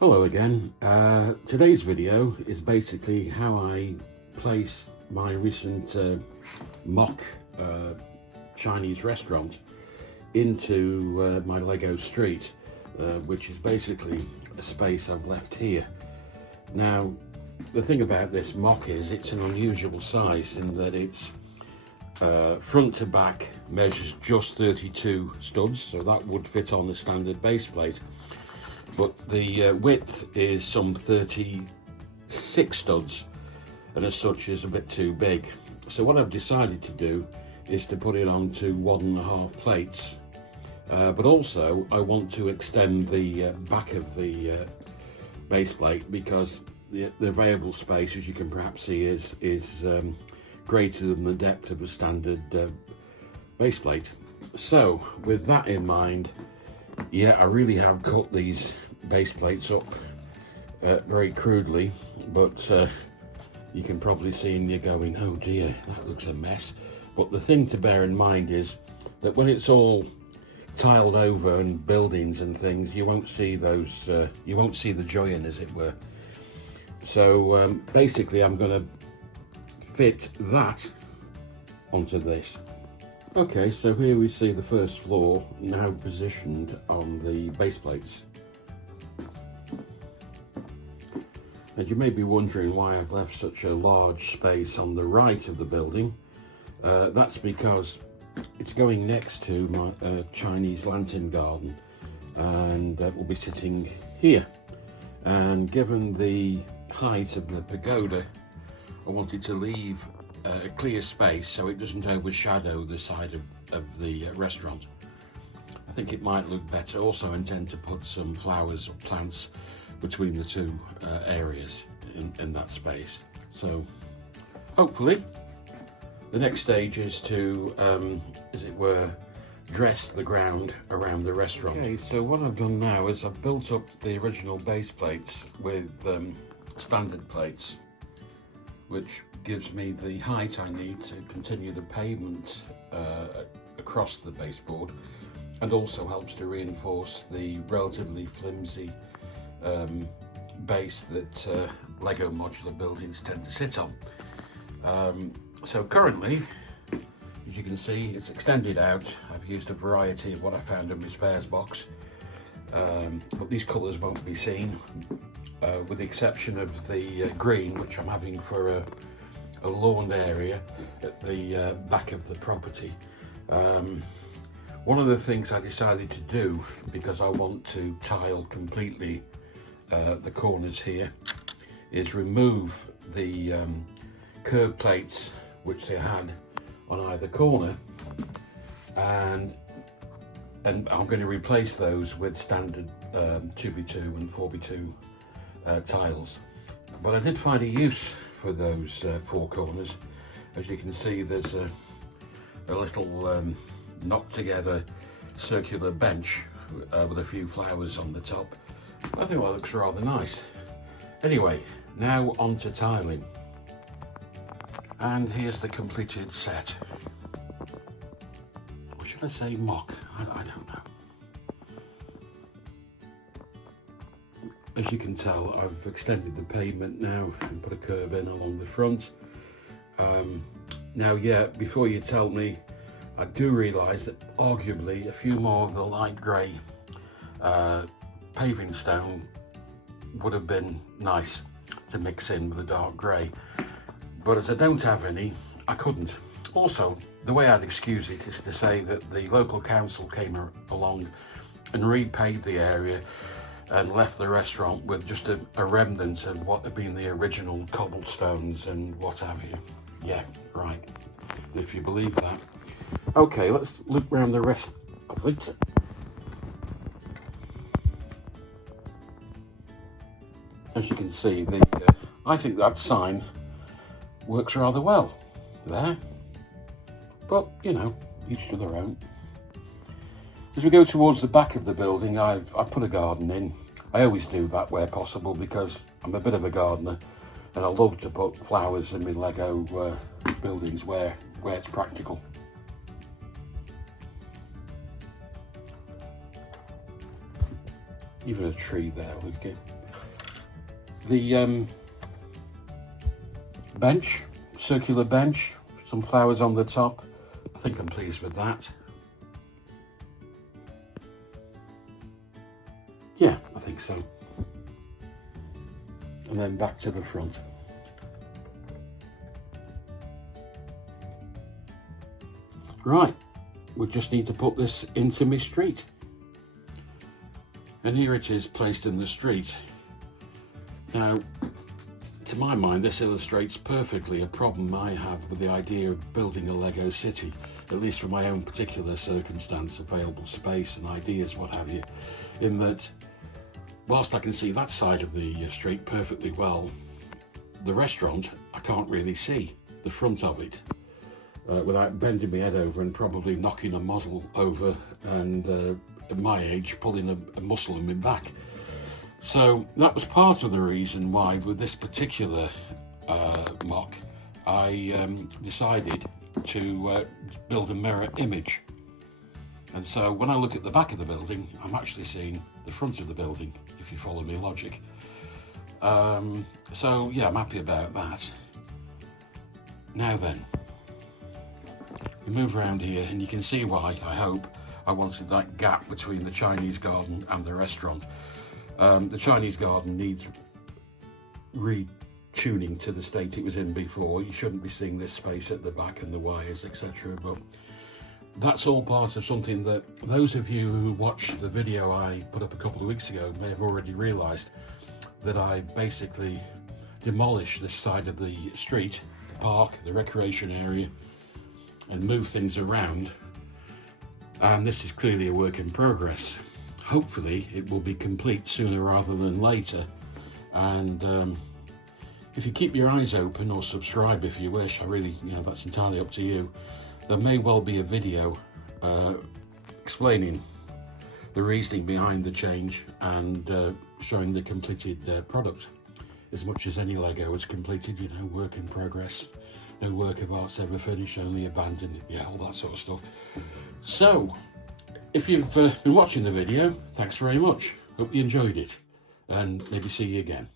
Hello again. Today's video is basically how I place my recent MOC Chinese restaurant into my Lego street, which is basically a space I've left here. Now, the thing about this MOC is it's an unusual size in that it's front to back measures just 32 studs, so that would fit on a standard base plate. But the width is some 36 studs, and as such is a bit too big. So what I've decided to do is to put it onto 1.5 plates, but also I want to extend the back of the base plate, because the available space, as you can perhaps see, is greater than the depth of a standard base plate. So with that in mind, yeah, I really have cut these base plates up very crudely, but you can probably see and you're going, oh dear, that looks a mess. But the thing to bear in mind is that when it's all tiled over and buildings and things, you won't see those, you won't see the join, as it were. So basically I'm going to fit that onto this. Okay, so here we see the first floor now positioned on the base plates. And you may be wondering why I've left such a large space on the right of the building. That's because it's going next to my Chinese lantern garden, and we'll be sitting here. And given the height of the pagoda, I wanted to leave a clear space so it doesn't overshadow the side of the restaurant. I think it might look better. Also, I intend to put some flowers or plants between the two areas in that space. So hopefully the next stage is to, as it were, dress the ground around the restaurant. Okay, so what I've done now is I've built up the original base plates with standard plates, which gives me the height I need to continue the pavement across the baseboard, and also helps to reinforce the relatively flimsy base that Lego modular buildings tend to sit on. So currently, as you can see, it's extended out. I've used a variety of what I found in my spares box, but these colours won't be seen, with the exception of the green, which I'm having for a lawn area at the back of the property. One of the things I decided to do, because I want to tile completely the corners here, is remove the curved plates which they had on either corner, and I'm going to replace those with standard 2x2 and 4x2 tiles. But I did find a use for those four corners. As you can see, there's a little knocked together circular bench with a few flowers on the top. I think that looks rather nice. Anyway, now on to tiling. And here's the completed set. Or should I say MOC? I don't know. As you can tell, I've extended the pavement now and put a curb in along the front. Now, yeah, before you tell me, I do realise that arguably a few more of the light grey paving stone would have been nice to mix in with the dark grey, but as I don't have any, I couldn't. Also, the way I'd excuse it is to say that the local council came along and repaved the area and left the restaurant with just a remnant of what had been the original cobblestones and what have you. Yeah, right. And if you believe that. Okay, let's look around the rest of it. As you can see, I think that sign works rather well there. But, you know, each to their own. As we go towards the back of the building, I've put a garden in. I always do that where possible, because I'm a bit of a gardener and I love to put flowers in my Lego buildings where it's practical. Even a tree there, look at. The bench, circular bench, some flowers on the top. I think I'm pleased with that. Yeah, I think so. And then back to the front. Right, we just need to put this into my street. And here it is placed in the street. Now, to my mind, this illustrates perfectly a problem I have with the idea of building a Lego city, at least for my own particular circumstance, available space and ideas, what have you, in that whilst I can see that side of the street perfectly well, the restaurant, I can't really see the front of it without bending my head over and probably knocking a muzzle over and at my age pulling a muscle in my back. So that was part of the reason why with this particular MOC I decided to build a mirror image. And so when I look at the back of the building, I'm actually seeing the front of the building, if you follow me logic. So yeah, I'm happy about that. Now then, we move around here and you can see why, I hope, I wanted that gap between the Chinese garden and the restaurant. The Chinese garden needs retuning to the state it was in before. You shouldn't be seeing this space at the back and the wires, etc. But that's all part of something that those of you who watched the video I put up a couple of weeks ago may have already realised, that I basically demolished this side of the street, the park, the recreation area, and move things around. And this is clearly a work in progress. Hopefully it will be complete sooner rather than later. And if you keep your eyes open, or subscribe if you wish, I really, that's entirely up to you. There may well be a video explaining the reasoning behind the change and showing the completed product. As much as any Lego is completed, work in progress. No work of art's ever finished, only abandoned. Yeah, all that sort of stuff. So, if you've been watching the video, thanks very much. Hope you enjoyed it, and maybe see you again.